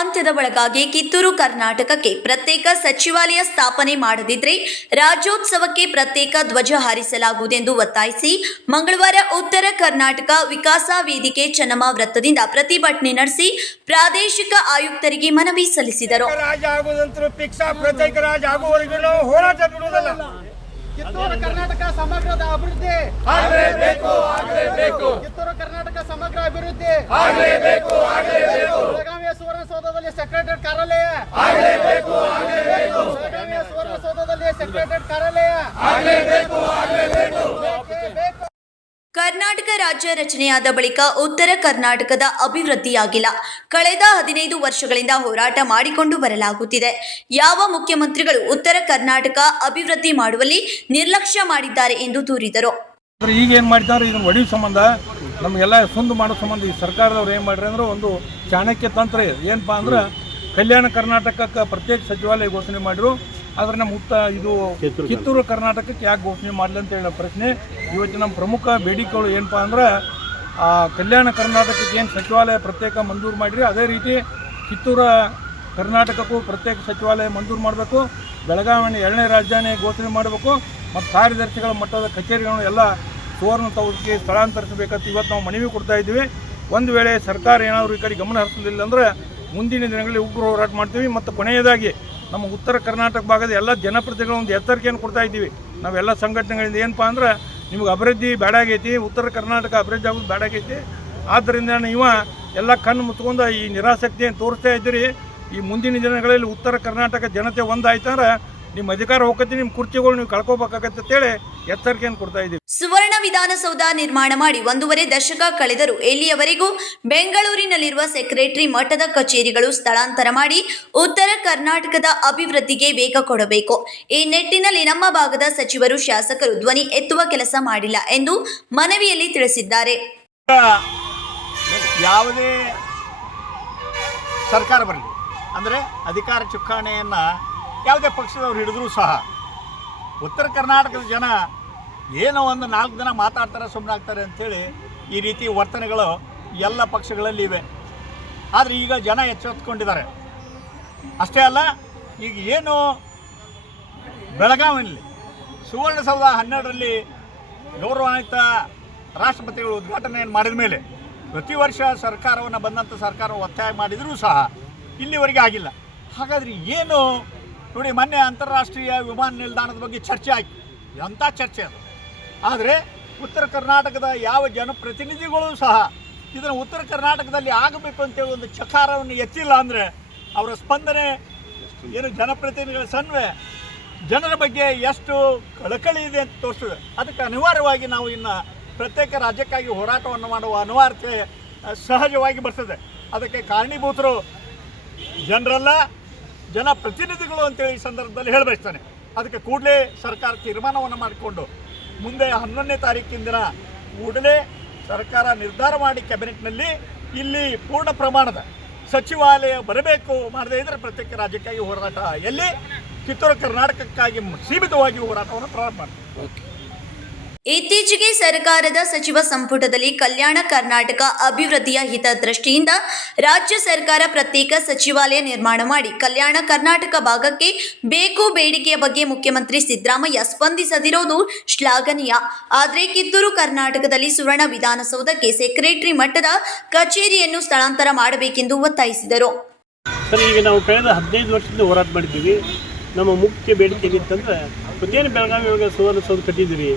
ಅಂತ್ಯದ ಒಳಗಾಗಿ ಕಿತ್ತೂರು ಕರ್ನಾಟಕಕ್ಕೆ ಪ್ರತ್ಯೇಕ ಸಚಿವಾಲಯ ಸ್ಥಾಪನೆ ಮಾಡದಿದ್ದರೆ ರಾಜ್ಯೋತ್ಸವಕ್ಕೆ ಪ್ರತ್ಯೇಕ ಧ್ವಜ ಹಾರಿಸಲಾಗುವುದೆಂದು ಒತ್ತಾಯಿಸಿ ಮಂಗಳವಾರ ಉತ್ತರ ಕರ್ನಾಟಕ ವಿಕಾಸ ವೇದಿಕೆ ಚೆನ್ನಮ್ಮ ವೃತ್ತದಿಂದ ಪ್ರತಿಭಟನೆ ನಡೆಸಿ ಪ್ರಾದೇಶಿಕ ಆಯುಕ್ತರಿಗೆ ಮನವಿ ಸಲ್ಲಿಸಿದರು. ಕಿತ್ತೂರು ಕರ್ನಾಟಕ ಸಮಗ್ರದ ಅಭಿವೃದ್ಧಿ ಆಗಲೇಬೇಕು ಆಗಲೇಬೇಕು. ಕಿತ್ತೂರು ಕರ್ನಾಟಕ ಸಮಗ್ರ ಅಭಿವೃದ್ಧಿ ಆಗಲೇಬೇಕು ಆಗಲೇಬೇಕು. ಬೆಳಗಾವಿಯ ಸುವರ್ಣಸೌಧದಲ್ಲಿ ಸೆಕ್ರೆಟರಿಯೇಟ್ ಕಾರ್ಯಾಲಯ ಆಗಲೇಬೇಕು ಆಗಲೇಬೇಕು. ಬೆಳಗಾವಿಯ ಸುವರ್ಣಸೌಧದಲ್ಲಿ ಸೆಕ್ರೆಟರಿಯೇಟ್ ಕಾರ್ಯಾಲಯ ಆಗಲೇಬೇಕು ಆಗಲೇಬೇಕು. ಕರ್ನಾಟಕ ರಾಜ್ಯ ರಚನೆಯಾದ ಬಳಿಕ ಉತ್ತರ ಕರ್ನಾಟಕದ ಅಭಿವೃದ್ಧಿಯಾಗಿಲ್ಲ. ಕಳೆದ 15 ವರ್ಷಗಳಿಂದ ಹೋರಾಟ ಮಾಡಿಕೊಂಡು ಬರಲಾಗುತ್ತಿದೆ. ಯಾವ ಮುಖ್ಯಮಂತ್ರಿಗಳು ಉತ್ತರ ಕರ್ನಾಟಕ ಅಭಿವೃದ್ಧಿ ಮಾಡುವಲ್ಲಿ ನಿರ್ಲಕ್ಷ್ಯ ಮಾಡಿದ್ದಾರೆ ಎಂದು ದೂರಿದರು. ಈಗ ಏನು ಮಾಡಿದ್ದಾರೆ, ಇದನ್ನು ಒಡೆಯುವ ಸಂಬಂಧ ನಮಗೆಲ್ಲ ಸುಂದು ಮಾಡೋ ಸಂಬಂಧ ಈ ಸರ್ಕಾರದವ್ರು ಏನು ಮಾಡ್ರಿ ಅಂದ್ರೆ ಒಂದು ಚಾಣಕ್ಯ ತಂತ್ರ ಏನಪ್ಪ ಅಂದ್ರೆ ಕಲ್ಯಾಣ ಕರ್ನಾಟಕಕ್ಕೆ ಪ್ರತ್ಯೇಕ ಸಚಿವಾಲಯ ಘೋಷಣೆ ಮಾಡಿದ್ರು. ಆದರೆ ನಮ್ಮ ಇದು ಕಿತ್ತೂರು ಕರ್ನಾಟಕಕ್ಕೆ ಯಾಕೆ ಘೋಷಣೆ ಮಾಡಲಿ ಅಂತ ಹೇಳೋ ಪ್ರಶ್ನೆ ಇವತ್ತು ನಮ್ಮ ಪ್ರಮುಖ ಬೇಡಿಕೆಗಳು ಏನಪ್ಪ ಅಂದ್ರೆ ಕಲ್ಯಾಣ ಕರ್ನಾಟಕಕ್ಕೆ ಏನು ಸಚಿವಾಲಯ ಪ್ರತ್ಯೇಕ ಮಂಜೂರು ಮಾಡಿರಿ ಅದೇ ರೀತಿ ಕಿತ್ತೂರು ಕರ್ನಾಟಕಕ್ಕೂ ಪ್ರತ್ಯೇಕ ಸಚಿವಾಲಯ ಮಂಜೂರು ಮಾಡಬೇಕು. ಬೆಳಗಾವಿಯನ್ನು 2ನೇ ರಾಜಧಾನಿ ಘೋಷಣೆ ಮಾಡಬೇಕು ಮತ್ತು ಕಾರ್ಯದರ್ಶಿಗಳ ಮಟ್ಟದ ಕಚೇರಿಗಳನ್ನು ಎಲ್ಲ ಸುವರ್ಣಸೌಧಕ್ಕೆ ಸ್ಥಳಾಂತರಿಸಬೇಕಂತ ಇವತ್ತು ನಾವು ಮನವಿ ಕೊಡ್ತಾ ಇದ್ದೀವಿ. ಒಂದು ವೇಳೆ ಸರ್ಕಾರ ಏನಾದರೂ ಈ ಕಡೆ ಗಮನ ಹರಿಸಲಿಲ್ಲ ಅಂದರೆ ಮುಂದಿನ ದಿನಗಳಲ್ಲಿ ಉಗ್ರ ಹೋರಾಟ ಮಾಡ್ತೀವಿ. ಮತ್ತು ಕೊನೆಯದಾಗಿ ನಮ್ಮ ಉತ್ತರ ಕರ್ನಾಟಕ ಭಾಗದ ಎಲ್ಲ ಜನಪ್ರತಿನಿಧಿಗಳು ಒಂದು ಎಚ್ಚರಿಕೆಯನ್ನು ಕೊಡ್ತಾ ಇದ್ದೀವಿ. ನಾವೆಲ್ಲ ಸಂಘಟನೆಗಳಿಂದ ಏನಪ್ಪ ಅಂದ್ರೆ ನಿಮ್ಗೆ ಅಭಿವೃದ್ಧಿ ಬೇಡಾಗೈತಿ, ಉತ್ತರ ಕರ್ನಾಟಕ ಅಭಿವೃದ್ಧಿ ಆಗೋದು ಬೇಡಾಗೈತಿ. ಆದ್ದರಿಂದ ನೀವು ಎಲ್ಲ ಕಣ್ಣು ಮುಚ್ಕೊಂಡು ಈ ನಿರಾಸಕ್ತಿಯನ್ನು ತೋರಿಸ್ತಾ ಇದ್ದೀರಿ. ಈ ಮುಂದಿನ ದಿನಗಳಲ್ಲಿ ಉತ್ತರ ಕರ್ನಾಟಕ ಜನತೆ ಒಂದಾಯ್ತಂದ್ರೆ ನಿಮ್ಮ ಅಧಿಕಾರ ಹೋಗತ್ತೆ, ನಿಮ್ಮ ಕುರ್ಚಿಗಳು ನೀವು ಕಳ್ಕೋಬೇಕಾಗತ್ತೆ ಅಂತೇಳಿ ಎಚ್ಚರಿಕೆಯನ್ನು ಕೊಡ್ತಾ ಇದ್ದೀವಿ. ಸುವರ್ಣ ವಿಧಾನಸೌಧ ನಿರ್ಮಾಣ ಮಾಡಿ 1.5 ದಶಕ ಕಳೆದರೂ ಇಲ್ಲಿಯವರೆಗೂ ಬೆಂಗಳೂರಿನಲ್ಲಿರುವ ಸೆಕ್ರೆಟರಿ ಮಟ್ಟದ ಕಚೇರಿಗಳು ಸ್ಥಳಾಂತರ ಮಾಡಿ ಉತ್ತರ ಕರ್ನಾಟಕದ ಅಭಿವೃದ್ಧಿಗೆ ವೇಗ ಕೊಡಬೇಕು. ಈ ನಿಟ್ಟಿನಲ್ಲಿ ನಮ್ಮ ಭಾಗದ ಸಚಿವರು ಶಾಸಕರು ಧ್ವನಿ ಎತ್ತುವ ಕೆಲಸ ಮಾಡಿಲ್ಲ ಎಂದು ಮನವಿಯಲ್ಲಿ ತಿಳಿಸಿದ್ದಾರೆ. ಯಾವುದೇ ಸರ್ಕಾರ ಬರಲಿ ಅಂದರೆ ಅಧಿಕಾರ ಚುಕ್ಕಾಣಿಯನ್ನು ಯಾವುದೇ ಪಕ್ಷದವ್ರು ಹಿಡಿದ್ರೂ ಸಹ ಉತ್ತರ ಕರ್ನಾಟಕದ ಜನ ಏನೋ ಒಂದು 4 ದಿನ ಮಾತಾಡ್ತಾರೆ ಸುಮ್ಮನಾಗ್ತಾರೆ ಅಂಥೇಳಿ ಈ ರೀತಿ ವರ್ತನೆಗಳು ಎಲ್ಲ ಪಕ್ಷಗಳಲ್ಲಿ ಇವೆ. ಆದರೆ ಈಗ ಜನ ಎಚ್ಚೆತ್ತುಕೊಂಡಿದ್ದಾರೆ. ಅಷ್ಟೇ ಅಲ್ಲ, ಈಗ ಏನು ಬೆಳಗಾವಿಯಲ್ಲಿ ಸುವರ್ಣಸೌಧ 12ರಲ್ಲಿ ಗೌರವಾನ್ವಿತ ರಾಷ್ಟ್ರಪತಿಗಳು ಉದ್ಘಾಟನೆಯನ್ನು ಮಾಡಿದ ಮೇಲೆ ಪ್ರತಿ ವರ್ಷ ಸರ್ಕಾರವನ್ನು ಬಂದಂಥ ಸರ್ಕಾರ ಒತ್ತಾಯ ಮಾಡಿದರೂ ಸಹ ಇಲ್ಲಿವರೆಗೆ ಆಗಿಲ್ಲ. ಹಾಗಾದರೆ ಏನು ನೋಡಿ, ಮೊನ್ನೆ ಅಂತಾರಾಷ್ಟ್ರೀಯ ವಿಮಾನ ನಿಲ್ದಾಣದ ಬಗ್ಗೆ ಚರ್ಚೆ ಆಯಿತು. ಎಂಥ ಚರ್ಚೆ ಅದು. ಆದರೆ ಉತ್ತರ ಕರ್ನಾಟಕದ ಯಾವ ಜನಪ್ರತಿನಿಧಿಗಳು ಸಹ ಇದನ್ನು ಉತ್ತರ ಕರ್ನಾಟಕದಲ್ಲಿ ಆಗಬೇಕು ಅಂತೇಳಿ ಒಂದು ಚಕಾರವನ್ನು ಎತ್ತಿಲ್ಲ ಅಂದರೆ ಅವರ ಸ್ಪಂದನೆ ಏನು ಜನಪ್ರತಿನಿಧಿಗಳ ಸನ್ವೆ ಜನರ ಬಗ್ಗೆ ಎಷ್ಟು ಕಳಕಳಿ ಇದೆ ಅಂತ ತೋರಿಸ್ತದೆ. ಅದಕ್ಕೆ ಅನಿವಾರ್ಯವಾಗಿ ನಾವು ಇನ್ನು ಪ್ರತ್ಯೇಕ ರಾಜ್ಯಕ್ಕಾಗಿ ಹೋರಾಟವನ್ನು ಮಾಡುವ ಅನಿವಾರ್ಯತೆ ಸಹಜವಾಗಿ ಬರ್ತದೆ. ಅದಕ್ಕೆ ಕಾರಣೀಭೂತರು ಜನರಲ್ಲ, ಜನಪ್ರತಿನಿಧಿಗಳು ಅಂತೇಳಿ ಈ ಸಂದರ್ಭದಲ್ಲಿ ಹೇಳಬಯಸ್ತಾನೆ. ಅದಕ್ಕೆ ಕೂಡಲೇ ಸರ್ಕಾರ ತೀರ್ಮಾನವನ್ನು ಮಾಡಿಕೊಂಡು ಮುಂದೆ 11ನೇ ತಾರೀಕಿನ ದಿನ ಕೂಡಲೇ ಸರ್ಕಾರ ನಿರ್ಧಾರ ಮಾಡಿ ಕ್ಯಾಬಿನೆಟ್ನಲ್ಲಿ ಇಲ್ಲಿ ಪೂರ್ಣ ಪ್ರಮಾಣದ ಸಚಿವಾಲಯ ಬರಬೇಕು. ಮಾಡದೇ ಇದ್ದರೆ ಪ್ರತ್ಯೇಕ ರಾಜ್ಯಕ್ಕಾಗಿ ಹೋರಾಟ ಎಲ್ಲಿ ಕಿತ್ತೂರು ಕರ್ನಾಟಕಕ್ಕಾಗಿ ಸೀಮಿತವಾಗಿ ಹೋರಾಟವನ್ನು ಪ್ರಾರಂಭ ಮಾಡ್ತೀವಿ. ಇತ್ತೀಚೆಗೆ ಸರ್ಕಾರದ ಸಚಿವ ಸಂಪುಟದಲ್ಲಿ ಕಲ್ಯಾಣ ಕರ್ನಾಟಕ ಅಭಿವೃದ್ಧಿಯ ಹಿತದೃಷ್ಟಿಯಿಂದ ರಾಜ್ಯ ಸರ್ಕಾರ ಪ್ರತ್ಯೇಕ ಸಚಿವಾಲಯ ನಿರ್ಮಾಣ ಮಾಡಿ ಕಲ್ಯಾಣ ಕರ್ನಾಟಕ ಭಾಗಕ್ಕೆ ಬೇಕು ಬೇಡಿಕೆಯ ಬಗ್ಗೆ ಮುಖ್ಯಮಂತ್ರಿ ಸಿದ್ದರಾಮಯ್ಯ ಸ್ಪಂದಿಸದಿರೋದು ಶ್ಲಾಘನೀಯ. ಆದರೆ ಕಿತ್ತೂರು ಕರ್ನಾಟಕದಲ್ಲಿ ಸುವರ್ಣ ವಿಧಾನಸೌಧಕ್ಕೆ ಸೆಕ್ರೆಟರಿ ಮಟ್ಟದ ಕಚೇರಿಯನ್ನು ಸ್ಥಳಾಂತರ ಮಾಡಬೇಕೆಂದು ಒತ್ತಾಯಿಸಿದರು. ಸರ್, ಈಗ ನಾವು ಕಳೆದ 15 ವರ್ಷದಿಂದ ಹೋರಾಟ ಮಾಡಿದ್ದೀವಿ. ನಮ್ಮ ಮುಖ್ಯ ಬೇಡಿಕೆ ಏನಿತ್ತಂದರೆ ಮತ್ತೇನು ಬೆಳಗಾವಿ ಒಳಗೆ ಸುವರ್ಣಸೌಧ ಕಟ್ಟಿದ್ದೀರಿ,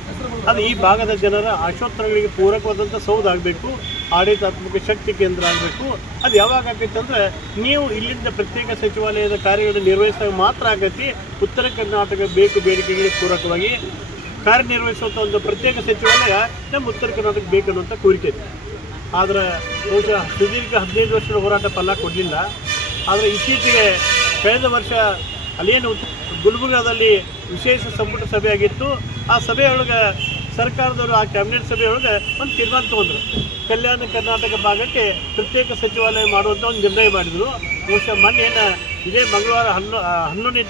ಅದು ಈ ಭಾಗದ ಜನರ ಆಶೋತ್ತರಗಳಿಗೆ ಪೂರಕವಾದಂಥ ಸೌಧ ಆಗಬೇಕು, ಆಡಳಿತಾತ್ಮಕ ಶಕ್ತಿ ಕೇಂದ್ರ ಆಗಬೇಕು. ಅದು ಯಾವಾಗ ಆಗೈತೆ ಅಂದರೆ ನೀವು ಇಲ್ಲಿಂದ ಪ್ರತ್ಯೇಕ ಸಚಿವಾಲಯದ ಕಾರ್ಯಗಳನ್ನು ನಿರ್ವಹಿಸಿದಾಗ ಮಾತ್ರ ಆಗೈತಿ. ಉತ್ತರ ಕರ್ನಾಟಕ ಬೇಕು ಬೇಡಿಕೆಗಳಿಗೆ ಪೂರಕವಾಗಿ ಕಾರ್ಯನಿರ್ವಹಿಸುವಂಥ ಒಂದು ಪ್ರತ್ಯೇಕ ಸಚಿವಾಲಯ ನಮ್ಮ ಉತ್ತರ ಕರ್ನಾಟಕ ಬೇಕನ್ನುವಂಥ ಕೋರಿಕೆ ಇದೆ. ಆದರೆ ಬಹುಶಃ ಸುದೀರ್ಘ 15 ವರ್ಷದ ಹೋರಾಟ ಫಲ ಕೊಡಲಿಲ್ಲ. ಆದರೆ ಇತ್ತೀಚೆಗೆ ಕಳೆದ ವರ್ಷ ಅಲ್ಲೇನು ಗುಲ್ಬರ್ಗಾದಲ್ಲಿ ವಿಶೇಷ ಸಂಪುಟ ಸಭೆ ಆಗಿತ್ತು. ಆ ಸಭೆಯೊಳಗೆ ಸರ್ಕಾರದವರು ಆ ಕ್ಯಾಬಿನೆಟ್ ಸಭೆಯೊಳಗೆ ಒಂದು ತೀರ್ಮಾನ ತೊಗೊಂಡ್ರು. ಕಲ್ಯಾಣ ಕರ್ನಾಟಕ ಭಾಗಕ್ಕೆ ಪ್ರತ್ಯೇಕ ಸಚಿವಾಲಯ ಮಾಡುವಂಥ ಒಂದು ನಿರ್ಣಯ ಮಾಡಿದರು. ಬಹುಶಃ ಮೊನ್ನೆ ಏನು ಇದೇ ಮಂಗಳವಾರ 16ನೇ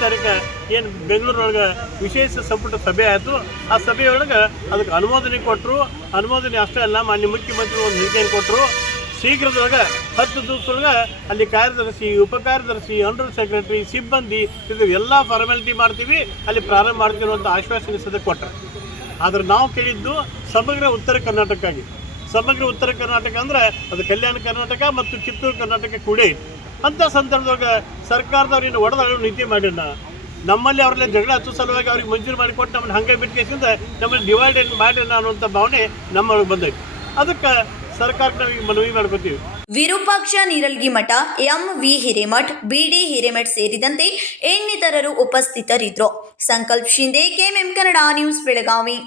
ತಾರೀಕು ಏನು ಬೆಂಗಳೂರೊಳಗೆ ವಿಶೇಷ ಸಂಪುಟ ಸಭೆ ಆಯಿತು. ಆ ಸಭೆಯೊಳಗೆ ಅದಕ್ಕೆ ಅನುಮೋದನೆ ಕೊಟ್ಟರು. ಅನುಮೋದನೆ ಅಷ್ಟೇ ಅಲ್ಲ, ಮಾನ್ಯ ಮುಖ್ಯಮಂತ್ರಿ ಒಂದು ಹೇಳಿಕೆಯನ್ನು ಕೊಟ್ಟರು. ಶೀಘ್ರದೊಳಗೆ 10 ದಿವಸದೊಳಗೆ ಅಲ್ಲಿ ಕಾರ್ಯದರ್ಶಿ, ಉಪಕಾರ್ಯದರ್ಶಿ, ಅಂಡರ್ ಸೆಕ್ರೆಟರಿ, ಸಿಬ್ಬಂದಿ ಇದು ಎಲ್ಲ ಫಾರ್ಮಾಲಿಟಿ ಮಾಡ್ತೀವಿ, ಅಲ್ಲಿ ಪ್ರಾರಂಭ ಮಾಡ್ತೀವಿ ಅಂತ ಆಶ್ವಾಸನೆ ಸದ ಕೊಟ್ಟರು. ಆದರೆ ನಾವು ಕೇಳಿದ್ದು ಸಮಗ್ರ ಉತ್ತರ ಕರ್ನಾಟಕಕ್ಕಾಗಿ. ಸಮಗ್ರ ಉತ್ತರ ಕರ್ನಾಟಕ ಅಂದರೆ ಅದು ಕಲ್ಯಾಣ ಕರ್ನಾಟಕ ಮತ್ತು ಕಿತ್ತೂರು ಕರ್ನಾಟಕ ಕೂಡ ಐತಿ. ಅಂಥ ಸಂದರ್ಭದೊಳಗೆ ಸರ್ಕಾರದವ್ರು ಒಡೆದಾಡೋ ನೀತಿ ಮಾಡ್ಯಾನ. ನಮ್ಮಲ್ಲಿ ಅವ್ರಲ್ಲೇ ಜಗಳ ಹಚ್ಚೋ ಸಲುವಾಗಿ ಅವ್ರಿಗೆ ಮಂಜೂರು ಮಾಡಿಕೊಟ್ಟು ನಮ್ಮನ್ನು ಹಂಗೆ ಬಿಟ್ಕೇಸಿಂದ ನಮ್ಮಲ್ಲಿ ಡಿವೈಡ್ ಮಾಡ್ಯಾನ ಅನ್ನುವಂಥ ಭಾವನೆ ನಮ್ಮೊಳಗೆ ಬಂದೈತಿ. ಅದಕ್ಕೆ ಸರ್ಕಾರಕ್ಕೆ ನಾವು ಈಗ ಮನವಿ ಮಾಡ್ಕೋತೀವಿ. ವಿರೂಪಾಕ್ಷ ನೀರಲ್ಗಿ ಮಠ, ಎಂ.ವಿ. ಹಿರೇಮಠ್, ಬಿ.ಡಿ. ಹಿರೇಮಠ್ ಸೇರಿದಂತೆ ಇನ್ನಿತರರು ಉಪಸ್ಥಿತರಿದ್ದರು. ಸಂಕಲ್ಪ ಶಿಂದೆ, ಕೆಎಂಎಂ ಕನ್ನಡ ನ್ಯೂಸ್, ಬೆಳಗಾವಿ.